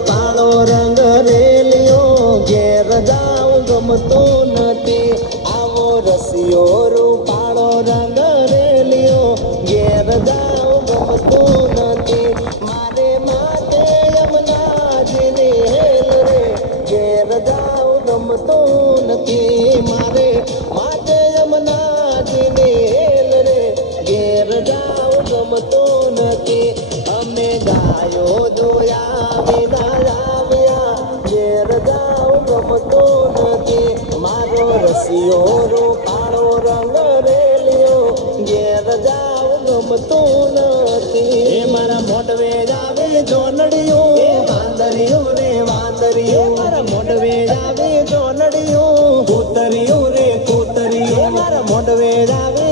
કાળો રંગ રેલિયો ઘેર જાઉં ગમતું નથી આવો રસિયો રૂપાળો રંગ રેલિયો ઘેર જાઉં ગમતું નથી મારે માથે યમુનાજીની હેલ રે ઘેર જાઉં ગમતું નથી મારે માથે યમુનાજીની હેલ રે ઘેર જાઉં ગમતું નથી અમે ગાયો દોયા વિના આવ્યા ઘેર જાઉં ગમતું નથી મારો રસિયો રૂપાળો રંગ રેલિયો ઘેર જાઉં ગમતું નથી એ મારા મોઢવે આવે જોનડિયું વાંદરિયું રે વાંદરિયું મારા મોઢવે આવે જોનડિયું કૂતરિયું રે કૂતરિયું મારા મોઢવે આવે